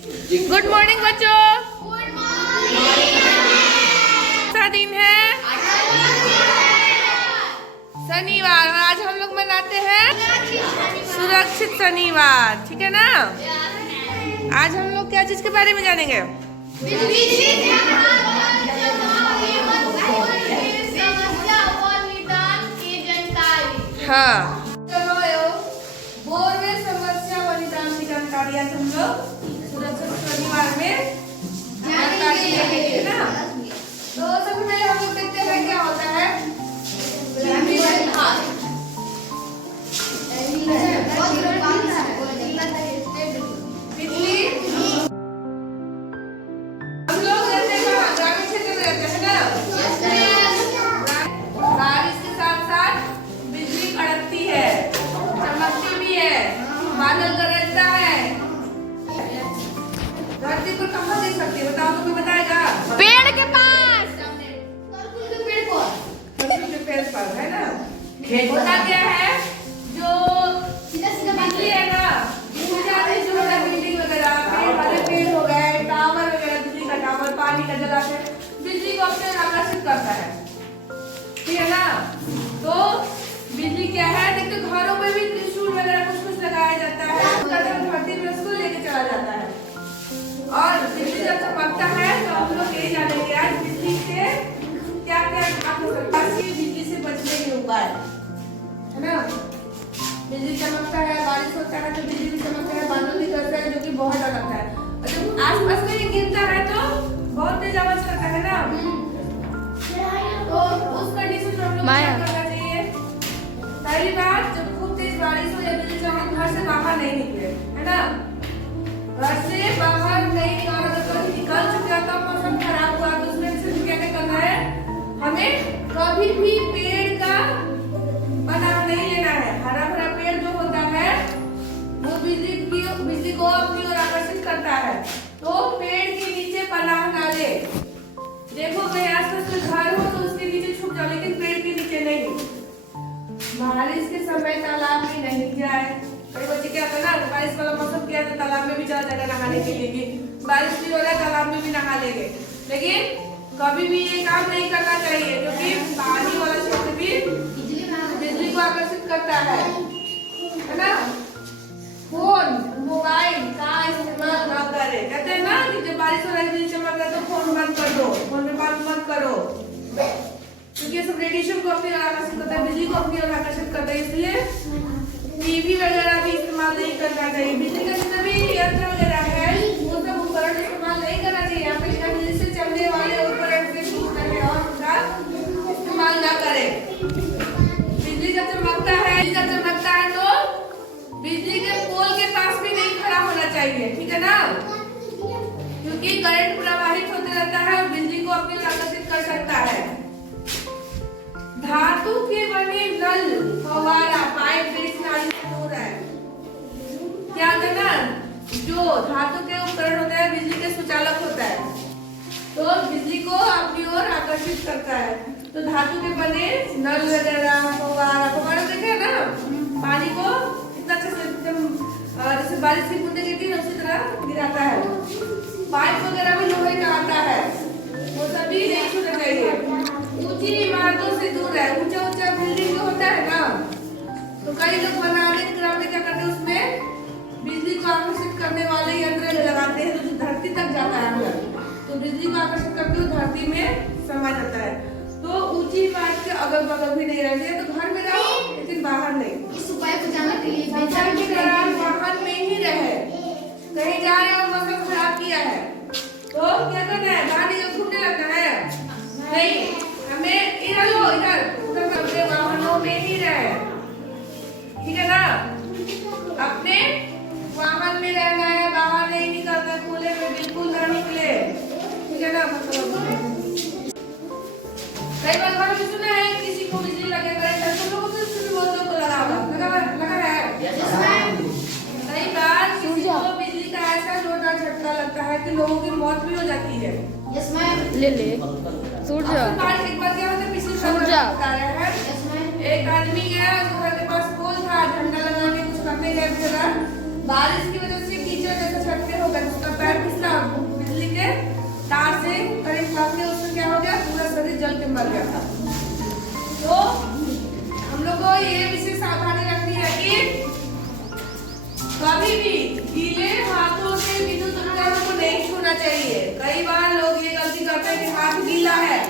Good morning बच्चों। Good morning. सा दिन है शनिवार और आज हम लोग मनाते हैं सुरक्षित शनिवार। ठीक है ना। आज हम लोग क्या चीज के बारे में जानेंगे? हाँ, बोरवेल समस्या व निदान की जानकारी आज हम लोग सुरक्षित शनिवार में जानकारी लेंगे ना। तो सबसे पहले हम लोग देखते हैं क्या होता है। बिजली हम लोग रहते हैं ग्रामीण क्षेत्र में रहते हैं ना। बारिश के साथ साथ बिजली कड़कती है, चमकती भी है, बादल गरजता है। धरती पर कहाँ देख सकते हैं? बताओ, तो कोई बताएगा? पेड़ के पास। पेड़ पर है ना। होता क्या है, जो बिजली है ना, जो बिल्डिंग वगैरह, पेड़ हो गए, टावर वगैरह, बिजली का टावर, पानी का जलाशय बिजली को अपने आकर्षित करता है। ठीक है ना। तो बिजली क्या है, देखते घरों में भी त्रिशूल वगैरह कुछ लगाया जाता है, धरती में उसको लेके चला जाता है। और बिजली जब चमकता है तो हम लोग ये जानेंगे आज बिजली से क्या क्या हो सकता है, बिजली से बचने के उपाय है ना। बिजली चमकता है, बारिश होता है तो बिजली भी चमकता है, बादल भी करता है जो कि बहुत डर लगता है। और जब आसपास में गिरता है तो बहुत तेज आवाज करता है ना। तो उस कंडीशन में हम लोग क्या करना चाहिए? पहली बात, जब खूब तेज बारिश हो या बिजली चमके, घर से बाहर नहीं निकले, है ना। घर से बाहर नहीं निकलना। अगर कहीं निकल चुका तो मौसम खराब हुआ तो उसमें से क्या करना है, हमें कभी भी पेड़ का पनाह नहीं लेना है। हरा भरा पेड़ जो होता है वो बिजली को अपनी ओर आकर्षित करता है। तो पेड़ के नीचे पनाह ना ले। देखो कहीं आसपास कोई घर हो तो उसके नीचे छुप जाओ, लेकिन पेड़ के नीचे नहीं। बारिश के समय तालाब में नहीं जाए। कई बच्चे क्या करते हैं ना, बारिश वाला मौसम किया तो तालाब में भी चला जाएगा नहाने के लिए भी। बारिश भी हो रहा है, तालाब में भी नहा लेंगे। लेकिन कभी भी ये काम नहीं करना चाहिए, क्योंकि पानी वाला क्षेत्र भी बिजली को आकर्षित करता है ना। फोन मोबाइल का इस्तेमाल न करें। कहते हैं ना कि जब बारिश हो रही है, बिजली चमक रहा है तो फोन बंद कर दो, फोन में बात मत करो, क्योंकि ये सब रेडिएशन को अपनी ओर आकर्षित करता है, बिजली को अपनी ओर आकर्षित करता है। इसलिए टीवी वगैरह भी इस्तेमाल नहीं करना चाहिए। बिजली का जितना भी यंत्र वगैरह है वो सब उपकरण इस्तेमाल नहीं करना चाहिए। यहाँ पे बिजली से चलने वाले उपकरण से दूर रहें और उनका इस्तेमाल ना करें। बिजली जब चमकता है तो बिजली के पोल के पास भी नहीं खड़ा होना चाहिए। ठीक है ना, क्योंकि करंट प्रवाहित होते रहता है और बिजली को अपनी ओर आकर्षित कर सकता है। धातु के बने नल, फव्वारा, पाइप दूर है। क्या होता है ना, जो धातु के उपकरण होता है बिजली के सुचालक होता है, तो बिजली को अपनी ओर आकर्षित करता है। तो धातु के बने नल वगैरह, फव्वारा देखे ना, पानी को इतना अच्छे से जैसे बारिश की बूंदें गिरती है उसी तरह गिराता है। पाइप वगैरह भी लोहे का आता है, वो सभी नहीं छूना चाहिए। ऊंची इमारतों से दूर है। ऊंचा बिल्डिंग जो होता है ना, तो कई लोग बनाने क्या करते हैं, उसमें बिजली को आकर्षित करने वाले यंत्र लगाते हैं जो धरती तक जाता है अंदर। तो बिजली को आकर्षित करके वो धरती में समा जाता है। तो ऊंची इमारत के अगल बगल भी नहीं रहती है। तो घर में रहो लेकिन बाहर नहीं। इस उपाय को जानने के लिए बाहर में ही रहे। कहीं जा रहे हो, मौसम खराब किया है तो क्या करना है, बाहर नहीं घूमने लगना है नहीं, हमें इधर अपने वाहनों में ही रहे। ठीक है ना, अपने वाहन में रहना है, बाहर नहीं निकलना, खुले में बिल्कुल ना निकले। ठीक है ना। कई बार मैंने सुना है किसी को बिजली लगे करंट तो लोगों को बहुत लोग लगा है। कई बार किसी को बिजली का ऐसा जोरदार झटका लगता है कि लोगों की मौत भी हो जाती है। ले सूर्य एक बार क्या होता है, पिछले साल बता रहे हैं, एक आदमी गया, घर के पास पोल था, झंडा लगाने कुछ करने गए, बारिश की वजह से कीचड़ जैसा छटके हो गए, उसका पैर कभी भी गीले हाथों से विद्युत उपकरणों को नहीं छूना चाहिए। कई बार लोग ये गलती करते हैं कि हाथ गीला है,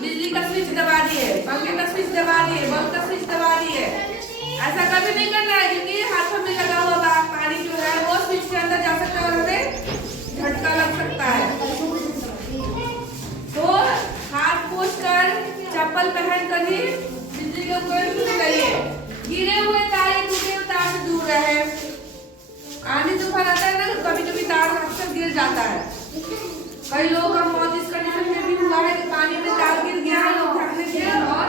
बिजली का स्विच दबा दिए, पंखे का स्विच दबा दिए, बल्ब का स्विच दबा दिए। ऐसा कभी नहीं करना है, क्योंकि हाथों में लगा हुआ पानी जो है वो स्विच के अंदर जा सकता है और हमें झटका लग सकता है। तो हाथ पोंछ कर, चप्पल पहन कर ही बिजली के उपकरण यूज करिए। गिरे हुए तार या टूटे हुए तार से दूर रहे। आंधी तूफान आता है ना, कभी कभी तार अक्सर गिर जाता है। कई लोग का मौत इस कंडीशन में भी हुआ है कि पानी में तार गिर गया, लोग भागने गए और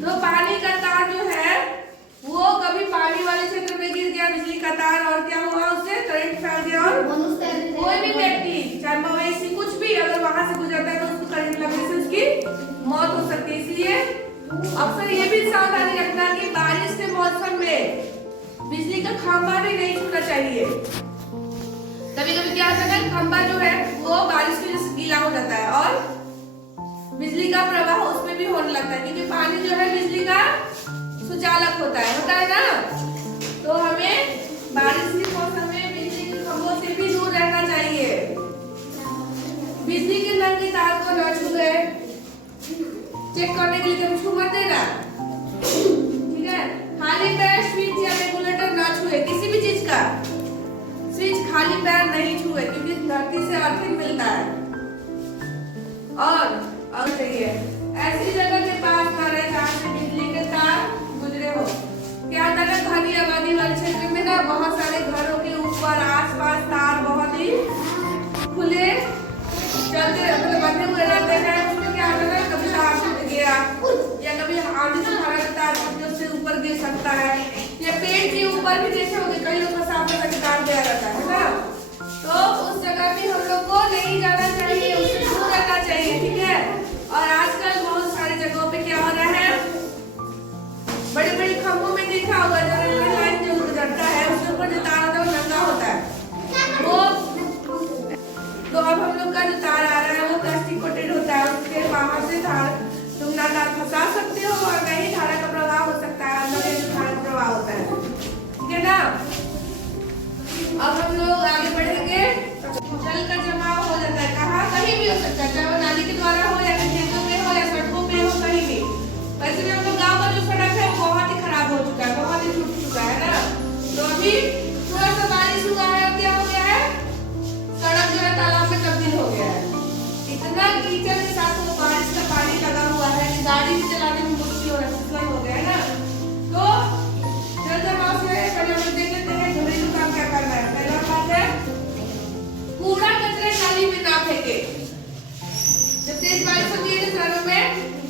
तो पानी का तार जो है वो कभी पानी वाले क्षेत्र में गिर गया बिजली का तार, और क्या हुआ, उससे करंट फैल गया और कोई भी व्यक्ति, चाहे मवेशी, कुछ भी अगर वहां से गुजरता है तो उसको करंट लगने से उसकी मौत हो सकती है। इसलिए अक्सर ये भी सावधानी रखना कि बारिश के मौसम में बिजली का खंभा भी नहीं छूना चाहिए। कभी कभी क्या होता है, खंभा जो है वो बारिश की वजह से गीला हो जाता है और बिजली का प्रवाह उसमें भी होने लगता है, क्योंकि पानी जो है बिजली का सुचालक होता है ना। तो हमें बारिश के मौसम में बिजली के खंभों से भी दूर रहना चाहिए। बिजली के नंगे तार को न छुए, चेक करने के लिए कभी छू मत देना, ठीक है। खाली पैर स्विच या रेगुलेटर ना छुए, किसी भी चीज का स्विच खाली पैर नहीं छुए, क्योंकि धरती से अर्थिंग मिलता है। और चाहिए ऐसी जगह के पास ना रहे जहाँ से बिजली के तार गुजरे हो। क्या होता है, घनी आबादी वाले क्षेत्र में ना बहुत सारे घरों के ऊपर आसपास तार बहुत ही खुले चलते, मतलब बंधे हुए रहते हैं। उसमें क्या होता है, कभी तार टूट गया या कभी आंधी तूफान का तार उससे ऊपर गिर सकता है, या पेड़ के ऊपर भी जैसे होंगे कई लोग का सामने का तार गया रहता है ना, तो उस जगह भी हम लोग को नहीं जाना चाहिए, उससे दूर रहना चाहिए, ठीक है। और आजकल बहुत सारी जगहों पे क्या हो रहा है, बड़े बड़े खंभों में देखा होगा जो रेलवे लाइन जो गुजरता है उसके ऊपर जो तार होता है वो नंगा होता है वो। तो अब हम लोग का जो तार आ रहा है वो प्लास्टिक कोटेड होता है, उसके बाहर से तार तुम ना तार फंसा सकते हो और नहीं धारा का प्रवाह हो सकता है, अंदर से धारा का प्रवाह होता है, ठीक है ना। अब हम लोग आगे बढ़ेंगे। जल का जमाव हो जाता है, कहाँ, कहीं भी हो सकता है, चाहे वो नाली के द्वारा हो या खेतों में हो या सड़कों पे हो, कहीं भी। वैसे भी हम लोग गाँव का जो सड़क है वो बहुत ही खराब हो चुका है, बहुत ही टूट चुका है ना। तो अभी थोड़ा सा बारिश हुआ है और क्या हो गया है, सड़क जो है तालाब में तब्दील हो गया है। इतना कीचड़ के साथ वो बारिश का पानी लगा हुआ है कि गाड़ी भी चलाने में मुश्किल हो रहा है, हो गया है ना। तो जल जमाव से पहले हम देख लेते हैं घरेलू काम क्या करना है। पहला बात है, कूड़ा कचरा नाली में ना फेंके। जब तेज बारिश होती है शहरों में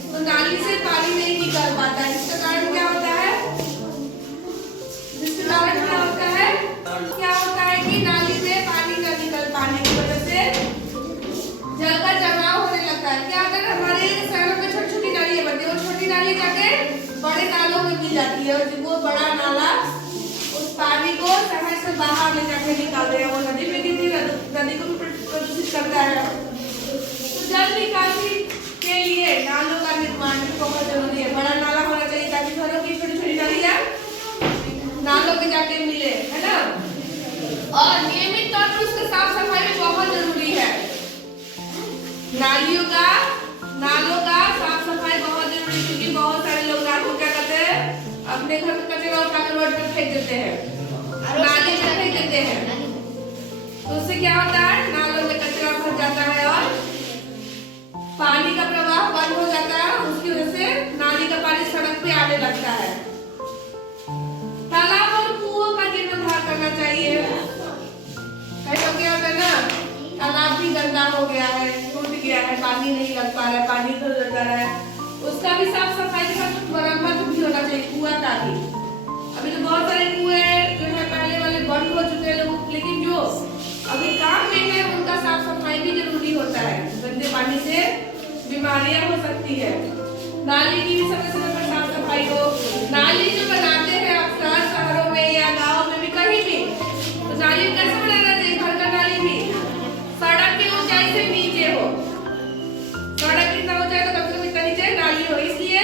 तो नाली से पानी नहीं निकल पाता है, इसका कारण क्या होता है, जिसका कारण क्या होता है कि नाली में पानी न निकल पाने की वजह से जल का जमाव होने लगता है। क्या होता है, हमारे शहरों में छोटी छोटी नालियां बनती है और छोटी नाली जाके बड़े नालों में मिल जाती है और वो बड़ा नाला उस पानी को शहर से बाहर ले जाके निकाल रहे हैं, वो नदी में गिरती है, नदी को प्रदूषित करता है। तो जल निकासी के लिए नालों का निर्माण भी बहुत जरूरी है। बड़ा नाला होना चाहिए ताकि घरों की छोटी छोटी नालियां नालों में जाके मिले, है ना। और नियमित तौर पर उसका साफ सफाई भी बहुत जरूरी है। नालों का साफ सफाई बहुत जरूरी, क्योंकि बहुत सारे लोग रात को क्या करते हैं, अपने घर का कचरा उठाकर रोड पर फेंक देते हैं, नाली में फेंक देते हैं। तो उससे क्या होता है, नालों में कचरा भर जाता है और पानी का प्रवाह बंद हो जाता है, उसकी वजह से नाली का पानी सड़क पे आने लगता है। तालाब और कुओं का जीर्णोद्धार करना चाहिए। कई लोग क्या होता है ना, तालाब भी गंदा हो गया है, टूट गया है, पानी नहीं लग पा रहा है, पानी तो लग रहा है, उसका भी साफ सफाई के साथ मरम्मत भी होना चाहिए कुआं का भी। अभी तो बहुत सारे कुएं जो है पहले वाले बंद हो चुके हैं लोग, लेकिन जो अभी काम में है उनका साफ सफाई भी जरूरी होता है, गंदे पानी से बीमारियां हो सकती है। नाली की भी समय समय पर साफ सफाई हो। नाली जो बनाते हैं अक्सर शहरों में या गाँव में भी, कहीं भी, तो नाली कैसे बनाना चाहिए, घर का नाली भी सड़क की ऊंचाई से नीचे हो। सड़क कितना ऊंचाई तो कम से कम इतना नीचे नाली हो, इसलिए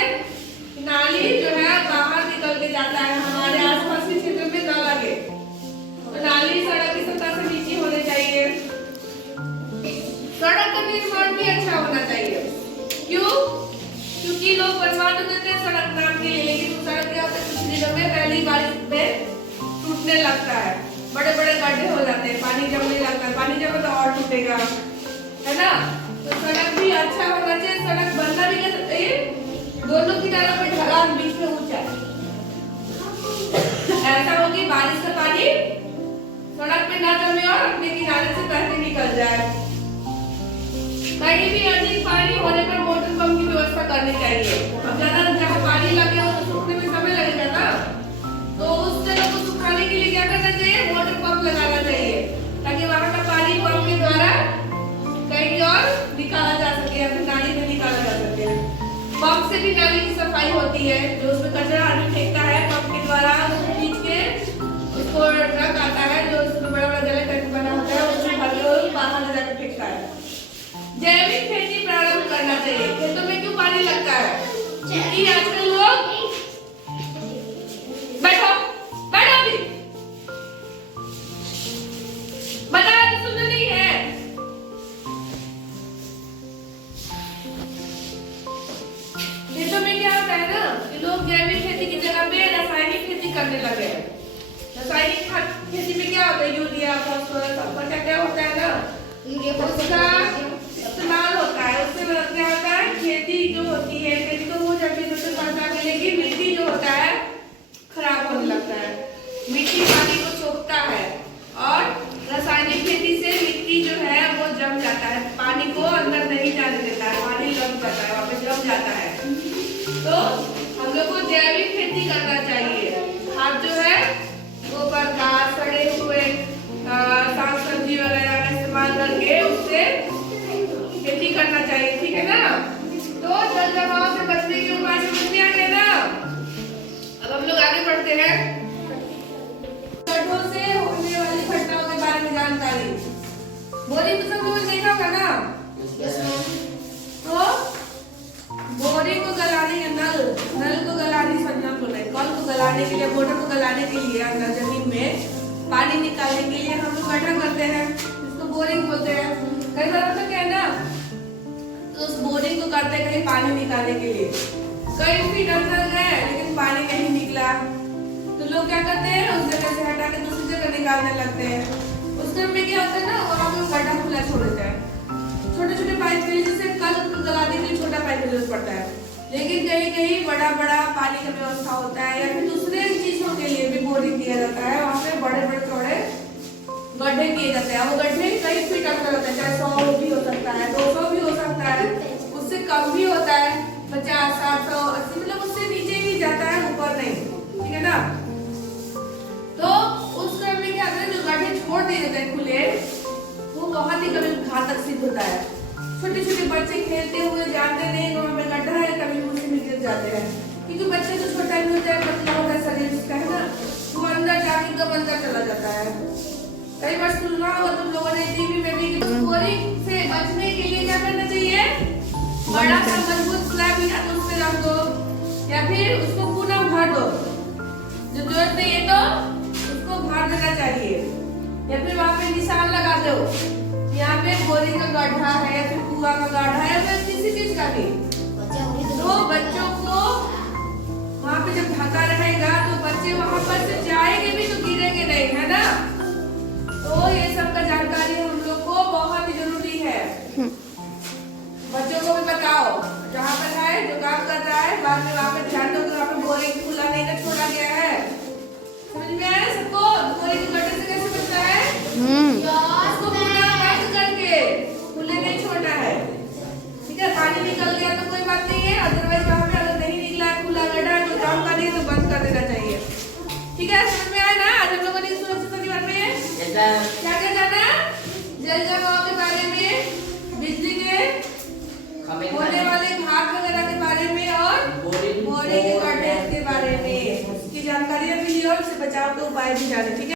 नाली जो है बाहर निकल के जाता है, हमारे आसपास के क्षेत्र में न लगे। होता है, बड़े बड़े गड्ढे हो जाते हैं, पानी जमने लगता है, पानी जमे तो और टूटेगा, है ना। तो सड़क भी अच्छा होना चाहिए, सड़क बनना भी चाहिए, दोनों किनारों पे ढलान, बीच में ऊंचा, ऐसा हो कि बारिश का पानी सड़क पे ना जमे और अपने किनारे से बह के निकल जाए। कहीं भी अधिक पानी होने पर मोटर पंप की व्यवस्था करनी चाहिए। अब ज्यादा जहाँ पानी लगे हो तो सूखने में समय लगेगा ना, तो उस जगह को सुखाने के लिए क्या करना चाहिए, मोटर पंप लगाना चाहिए, ताकि वहाँ का पानी पंप के द्वारा कहीं और निकाला जा सके या फिर नाली में निकाला जा सके। पंप से भी नाली की सफाई होती है, जो उसमें कचरा आदमी फेंकता है पंप के द्वारा खींच के उसको ट्रक आता है जो उसमें बड़ा बड़ा जल टैंक बना होता है, उसमें भर के बाहर ले जाकर फेंकता है। जैविक खेती प्रारंभ करना चाहिए। खेतों में क्यों पानी लगता है, क्योंकि आजकल लोग बैठो बैठो भी बता तो सुन नहीं है। खेतों में क्या होता है ना कि लोग जैविक खेती की जगह पे रासायनिक खेती करने लगे हैं। रासायनिक खेती में क्या होता है, यूरिया फास्फोरस क्या क्या होता है ना, उसका इस्तेमाल होता है। उससे क्या होता है, खेती जो होती है, खेती तो हो जाती है दूसरे पड़ता है, लेकिन मिट्टी जो होता है खराब होने लगता है, मिट्टी पानी को सोखता है, और रासायनिक खेती से मिट्टी जो है वो जम जाता है, पानी को अंदर नहीं जाने देता है, पानी जम जाता है, वहाँ पे जम जाता है। तो हम लोग को जैविक खेती करना चाहिए। खाद जो है गोबर का, सड़े हुए साग सब्जी वगैरह का इस्तेमाल करके उससे खेती करना चाहिए, ठीक है ना। तो जल जमाव से बचने के उपाय समझ में आ गए ना। अब हम लोग आगे बढ़ते हैं। गड्ढों से होने वाली घटनाओं के बारे में जानकारी। बोरिंग तो सब लोगों ने देखा होगा ना। तो बोरिंग को गलाने के नल को गलाने संयंत्र होता है, कल को गलाने के लिए, मोटर को गलाने के लिए अंदर जमीन में पानी निकालने के लिए हम लोग गड्ढा करते हैं, इसको बोरिंग बोलते हैं। कई बार होता क्या है ना, तो उस बोरिंग को करते हैं कहीं पानी निकालने के लिए, कई फीट अंदर गए लेकिन पानी नहीं निकला, तो लोग क्या करते हैं, उस जगह से हटा के दूसरी जगह निकालने लगते हैं। उस टाइम में क्या होता है ना, वहाँ पे गड्ढा खुला छोड़ देते हैं, छोटे छोटे पाइप के लिए, जैसे कल को गलाने के लिए छोटा पाइप की जरूरत पड़ता है, लेकिन कहीं कहीं बड़ा बड़ा पानी का व्यवस्था होता है, या फिर दूसरे चीजों के लिए भी बोरिंग किया जाता है, वहाँ पे बड़े बड़े चौड़े गड्ढे किए जाते हैं। वो गड्ढे कई फीट अंदर होता है, चाहे 100 भी हो सकता है, 200 भी हो सकता है, उससे कम भी होता है, 50, 60, 100, 80, मतलब उससे नीचे भी जाता है, ऊपर नहीं, ठीक है ना। तो उस क्रम में क्या होता है, जो गड्ढे छोड़ दिए जाते हैं खुले, वो बहुत ही कभी घातक सिद्ध होता है। छोटे छोटे बच्चे खेलते हुए जानते नहीं वहाँ पे गड्ढा है, कभी उसी में गिर जाते हैं, क्योंकि बच्चे तो छोटा भी होता है, पतला होता है शरीर उसका, है ना, वो अंदर जाके एकदम अंदर चला जाता है। कई बार सुना होगा तुम लोगों ने टीवी में भी, बोरिंग से बचने के लिए क्या करना चाहिए, बड़ा सा मजबूत स्लैब या तो उसमें रख दो, या फिर उसको पूरा भर दो, जो जरूरत नहीं है तो उसको भर देना चाहिए, या फिर वहाँ पे निशान लगा दो, यहाँ पे बोरिंग का गड्ढा है या फिर कुआं का गड्ढा है, या फिर किसी चीज का भी। तो बच्चों को वहाँ पे जब ढका रहेगा तो बच्चे वहाँ पर से जाएंगे भी तो गिरेंगे नहीं, है ना। तो ये सब का जानकारी हम लोग को बहुत ही जरूरी है। बच्चों को भी बताओ, जहाँ पर है जो काम कर रहा है, बाद में वहाँ पे ध्यान दो कि वहाँ पे बोरिंग खुला नहीं ना छोड़ा गया है। समझ में आया सबको, बोरिंग के गड्ढे से कैसे बचता है, उसको पूरा बंद करके खुले नहीं छोड़ना है, ठीक है। पानी निकल गया तो कोई बात नहीं है, अदरवाइज वहाँ पे अगर नहीं निकला खुला गड्ढा है तो काम का नहीं तो बंद कर देना चाहिए, ठीक है। समझ में आया ना। आज हम लोगों ने सुरक्षा परिवार में क्या क्या जाना, जल जमाव के बारे में, बिजली के होने वाले घाट वगैरह के बारे में, और बोरिंग के गड्ढे के बारे में, इसकी जानकारियां भी ली और उससे बचाव के उपाय भी जाने, ठीक है।